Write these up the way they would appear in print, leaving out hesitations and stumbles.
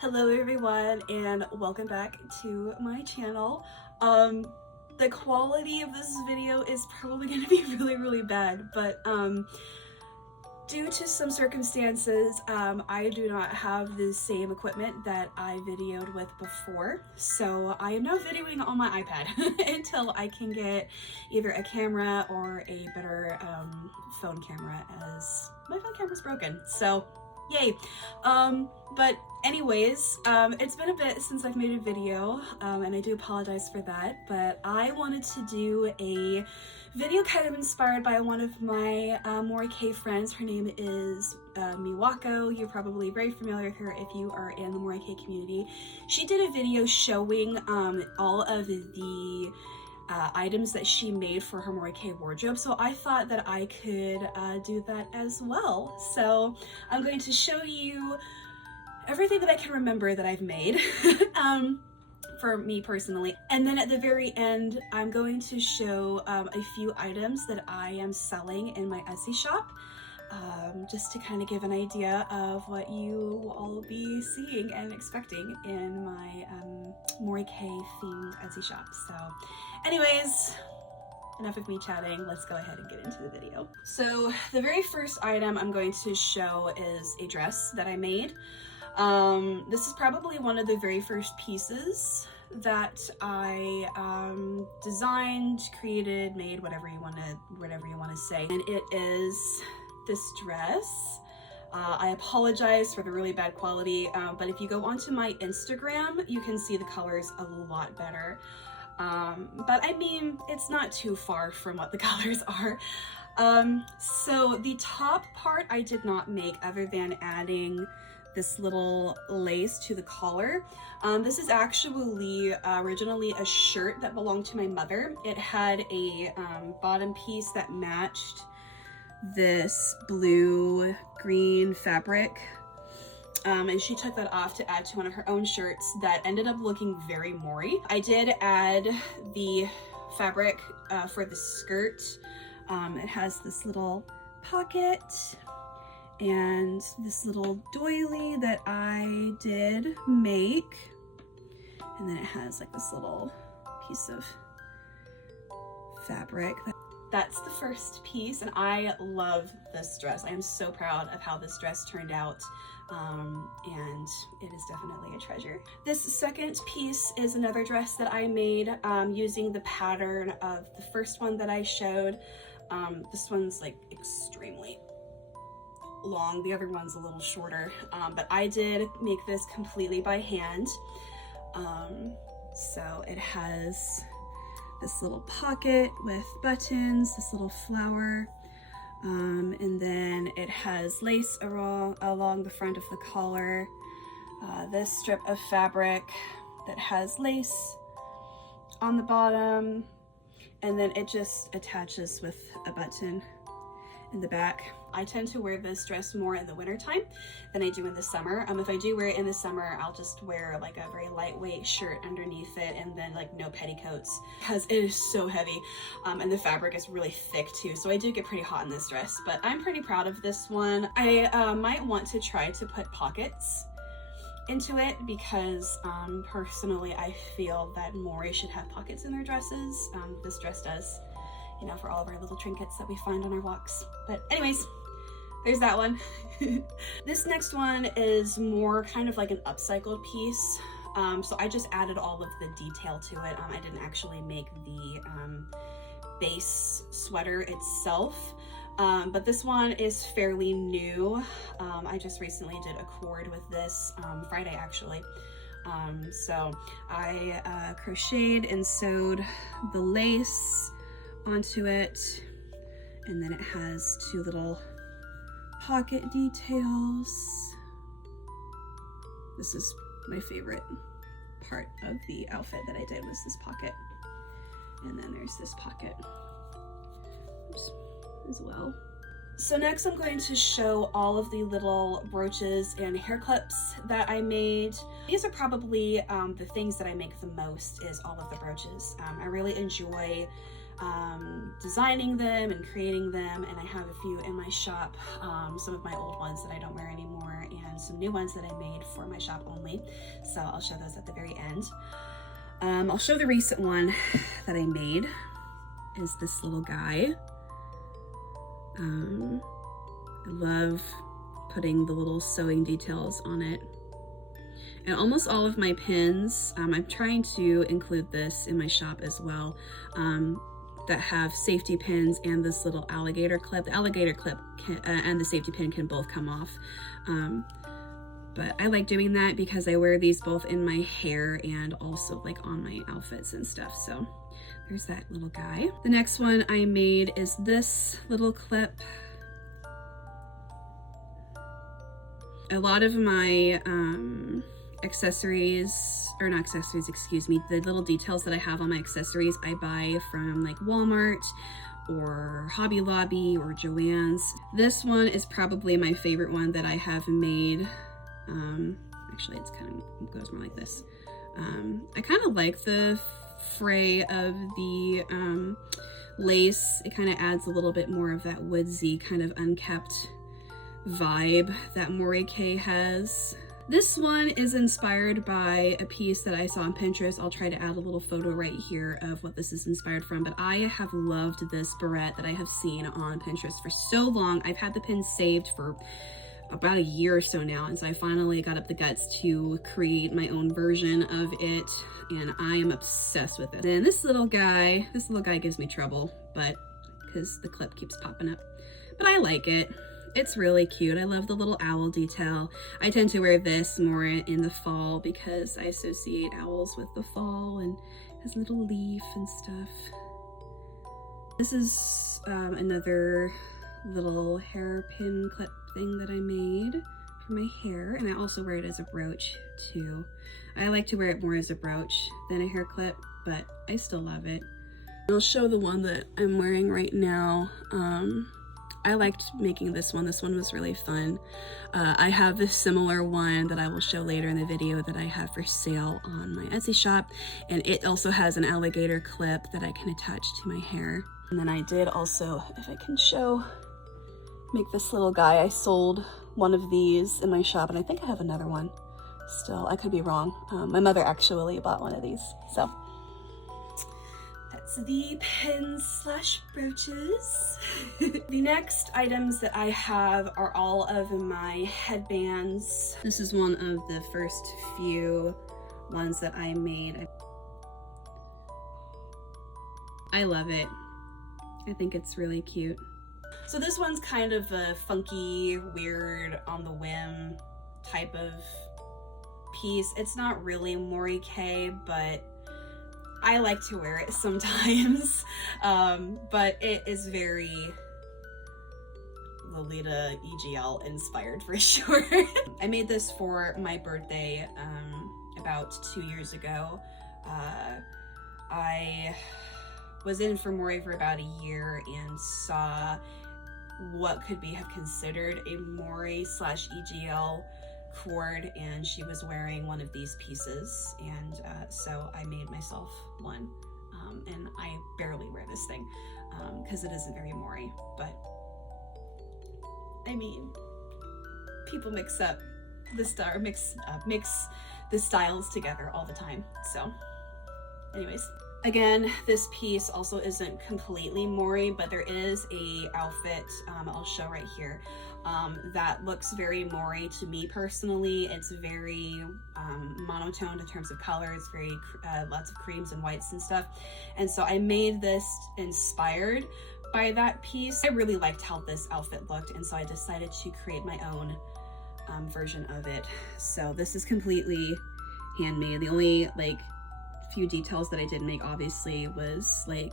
Hello everyone and welcome back to my channel. The quality of this video is probably going to be really bad, but due to some circumstances, I do not have the same equipment that I videoed with before, so I am now videoing on my iPad until I can get either a camera or a better phone camera, as my phone camera's broken, so yay. But anyways, it's been a bit since I've made a video, and I do apologize for that, but I wanted to do a video kind of inspired by one of my Mori Kei friends. Her name is Miwako. You're probably very familiar with her if you are in the Mori Kei community. She did a video showing all of the items that she made for her Mori Kei wardrobe, so I thought that I could do that as well. So I'm going to show you everything that I can remember that I've made for me personally, and then at the very end I'm going to show a few items that I am selling in my Etsy shop, just to kind of give an idea of what you will all be seeing and expecting in my Mori Kei themed Etsy shop. So anyways, enough of me chatting, let's go ahead and get into the video. So the very first item I'm going to show is a dress that I made. This is probably one of the very first pieces that I designed, created, made, whatever you want to say, and it is this dress. I apologize for the really bad quality, but if you go onto my Instagram, you can see the colors a lot better. But I mean, it's not too far from what the colors are. So the top part I did not make, other than adding this little lace to the collar. This is actually originally a shirt that belonged to my mother. It had a bottom piece that matched this blue-green fabric, and she took that off to add to one of her own shirts that ended up looking very Mori. I did add the fabric for the skirt. It has this little pocket and this little doily that I did make, and then it has like this little piece of fabric. That's the first piece, and I love this dress. I am so proud of how this dress turned out, and it is definitely a treasure. This second piece is another dress that I made using the pattern of the first one that I showed. This one's like extremely long, the other one's a little shorter, but I did make this completely by hand. So it has this little pocket with buttons, this little flower, and then it has lace along the front of the collar, this strip of fabric that has lace on the bottom, and then it just attaches with a button in the back. I tend to wear this dress more in the winter time than I do in the summer. If I do wear it in the summer, I'll just wear like a very lightweight shirt underneath it, and then like no petticoats, because it is so heavy, and the fabric is really thick too, so I do get pretty hot in this dress. But I'm pretty proud of this one. I might want to try to put pockets into it, because personally I feel that Mori should have pockets in their dresses. This dress does, you know, for all of our little trinkets that we find on our walks. But anyways, there's that one. This next one is more kind of like an upcycled piece. So I just added all of the detail to it. I didn't actually make the base sweater itself. But this one is fairly new. I just recently did a cord with this Friday actually. So I crocheted and sewed the lace onto it, and then it has two little pocket details. This is my favorite part of the outfit that I did, was this pocket, and then there's this pocket as well. So next I'm going to show all of the little brooches and hair clips that I made. These are probably the things that I make the most, is all of the brooches. I really enjoy designing them and creating them, and I have a few in my shop, some of my old ones that I don't wear anymore and some new ones that I made for my shop only, so I'll show those at the very end. I'll show the recent one that I made is this little guy. I love putting the little sewing details on it. And almost all of my pins, I'm trying to include this in my shop as well, that have safety pins and this little alligator clip. The alligator clip and the safety pin can both come off. But I like doing that because I wear these both in my hair and also like on my outfits and stuff. So there's that little guy. The next one I made is this little clip. A lot of my accessories, or not accessories, excuse me, the little details that I have on my accessories I buy from like Walmart or Hobby Lobby or Joann's. This one is probably my favorite one that I have made. Actually it goes more like this. I kind of like the fray of the lace. It kind of adds a little bit more of that woodsy kind of unkept vibe that Mori Kei has. This one is inspired by a piece that I saw on Pinterest. I'll try to add a little photo right here of what this is inspired from, but I have loved this barrette that I have seen on Pinterest for so long. I've had the pin saved for about a year or so now, and so I finally got up the guts to create my own version of it, and I am obsessed with it. Then this little guy gives me trouble, but because the clip keeps popping up, but I like it. It's really cute. I love the little owl detail. I tend to wear this more in the fall because I associate owls with the fall, and has a little leaf and stuff. This is another little hairpin clip thing that I made for my hair, and I also wear it as a brooch too. I like to wear it more as a brooch than a hair clip, but I still love it. I'll show the one that I'm wearing right now. I liked making this one. This one was really fun. I have a similar one that I will show later in the video that I have for sale on my Etsy shop, and it also has an alligator clip that I can attach to my hair. And then I did also, if I can show, make this little guy. I sold one of these in my shop, and I think I have another one still. I could be wrong. My mother actually bought one of these, so that's the pins slash brooches. The next items that I have are all of my headbands. This is one of the first few ones that I made. I love it. I think it's really cute. So this one's kind of a funky, weird, on the whim type of piece. It's not really Mori Kei, but I like to wear it sometimes. But it is very Lolita EGL inspired for sure. I made this for my birthday about 2 years ago. I was in for Mori for about a year and saw what could be have considered a Mori slash EGL cord, and she was wearing one of these pieces, and so I made myself one, and I barely wear this thing because it isn't very Mori, but I mean, people mix the styles together all the time. So anyways, again, this piece also isn't completely Mori, but there is a outfit I'll show right here that looks very Mori to me personally. It's very monotone in terms of color. It's very lots of creams and whites and stuff, and so I made this inspired by that piece. I really liked how this outfit looked, and so I decided to create my own version of it. So this is completely handmade. The only like few details that I didn't make obviously was like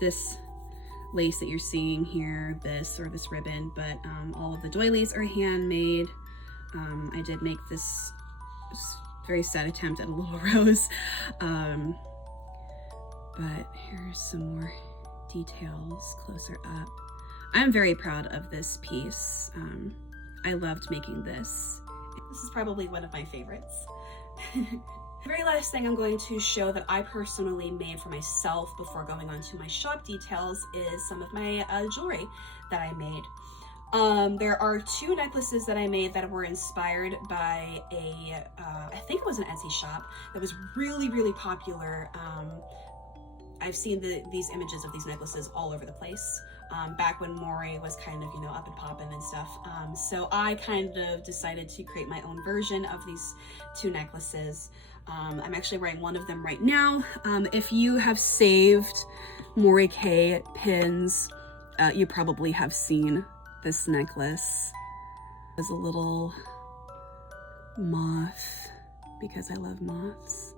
this lace that you're seeing here, this ribbon, but all of the doilies are handmade. I did make this very sad attempt at a little rose, but here's some more details closer up. I'm very proud of this piece. I loved making this. This is probably one of my favorites. The very last thing I'm going to show that I personally made for myself before going on to my shop details is some of my jewelry that I made. There are two necklaces that I made that were inspired by I think it was an Etsy shop that was really, really popular. I've seen these images of these necklaces all over the place, back when Mori was kind of, you know, up and popping and stuff. So I kind of decided to create my own version of these two necklaces. I'm actually wearing one of them right now. If you have saved Mori Kei pins, you probably have seen this necklace. There's a little moth, because I love moths,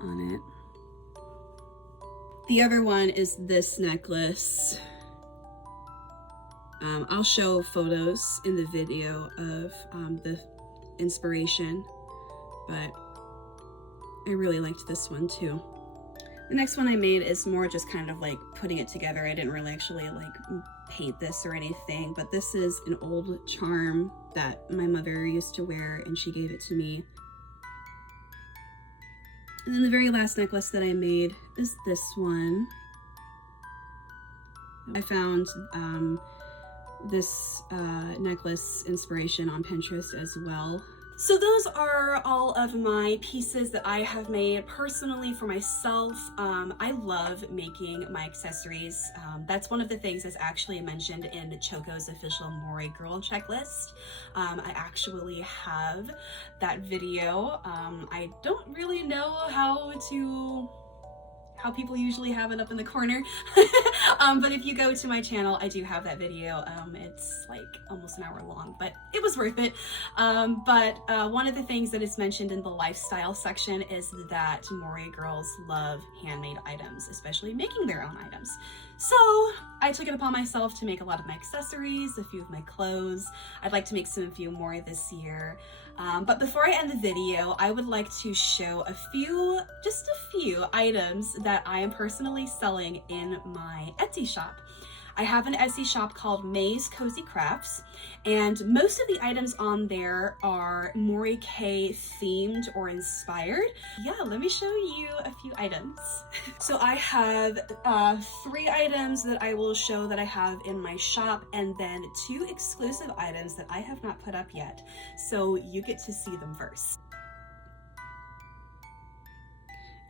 on it. The other one is this necklace. I'll show photos in the video of the inspiration, but I really liked this one too. The next one I made is more just kind of like putting it together. I didn't really actually like paint this or anything, but this is an old charm that my mother used to wear, and she gave it to me. And then the very last necklace that I made is this one. I found this necklace inspiration on Pinterest as well. So those are all of my pieces that I have made personally for myself. I love making my accessories. That's one of the things that's actually mentioned in Choco's official Mori Girl checklist. I actually have that video. I don't really know how people usually have it up in the corner. But if you go to my channel, I do have that video. It's like almost an hour long, but it was worth it. But one of the things that is mentioned in the lifestyle section is that Mori girls love handmade items, especially making their own items. So I took it upon myself to make a lot of my accessories, a few of my clothes. I'd like to make a few more this year. But before I end the video, I would like to show just a few items that I am personally selling in my Etsy shop. I have an Etsy shop called MaesCozyCrafts, and most of the items on there are Mori Kei themed or inspired. Yeah, let me show you a few items. So I have 3 items that I will show that I have in my shop, and then 2 exclusive items that I have not put up yet. So you get to see them first.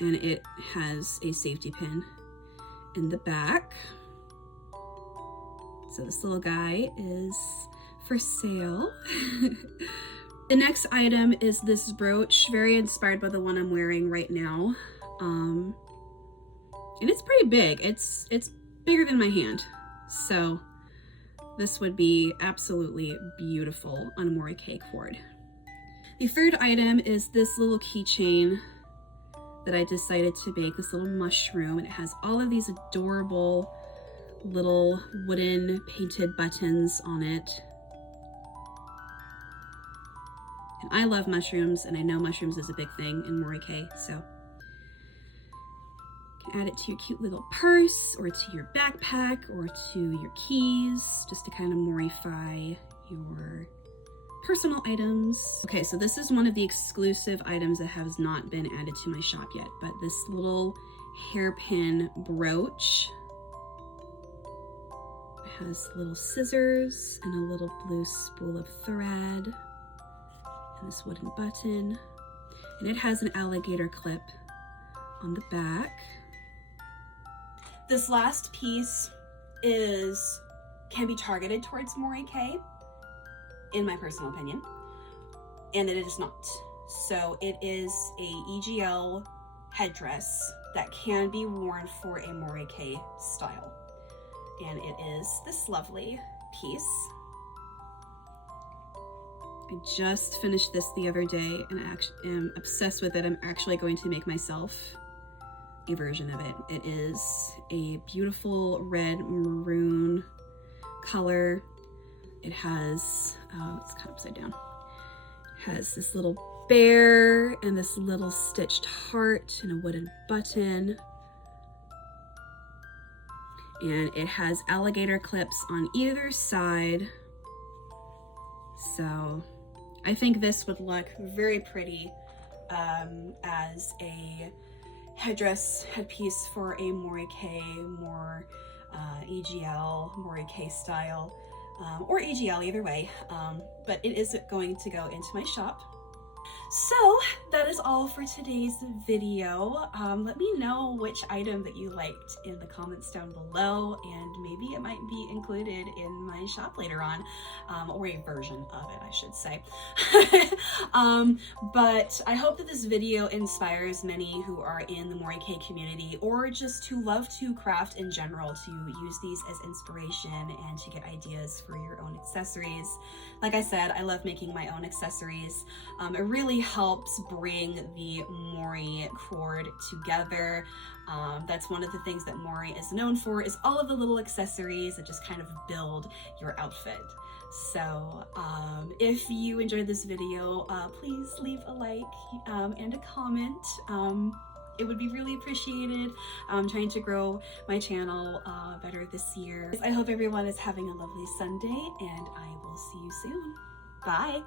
And it has a safety pin in the back. So this little guy is for sale. The next item is this brooch, very inspired by the one I'm wearing right now. And it's pretty big. It's bigger than my hand. So this would be absolutely beautiful on a Mori Kei cord. The third item is this little keychain that I decided to make, this little mushroom. It has all of these adorable little wooden painted buttons on it. And I love mushrooms, and I know mushrooms is a big thing in Mori Kei, so you can add it to your cute little purse, or to your backpack, or to your keys, just to kind of Morify your personal items. Okay, so this is one of the exclusive items that has not been added to my shop yet, but this little hairpin brooch has little scissors and a little blue spool of thread and this wooden button, and it has an alligator clip on the back. This last piece can be targeted towards Mori Kei, in my personal opinion, and it is not. So it is a EGL headdress that can be worn for a Mori Kei style. And it is this lovely piece. I just finished this the other day and I actually am obsessed with it. I'm actually going to make myself a version of it. It is a beautiful red maroon color. It has, it's kind of upside down. It has this little bear and this little stitched heart and a wooden button. And it has alligator clips on either side. So I think this would look very pretty as a headpiece for a Mori Kei, more EGL, Mori Kei style, or EGL, either way, but it is going to go into my shop. So that is all for today's video. Let me know which item that you liked in the comments down below, and maybe it might be included in my shop later on, or a version of it, I should say. But I hope that this video inspires many who are in the Mori Kei community, or just who love to craft in general, to use these as inspiration and to get ideas for your own accessories. Like I said, I love making my own accessories. It really helps bring the Mori cord together. That's one of the things that Mori is known for, is all of the little accessories that just kind of build your outfit. So if you enjoyed this video, please leave a like and a comment. It would be really appreciated. I'm trying to grow my channel better this year. I hope everyone is having a lovely Sunday, and I will see you soon. Bye!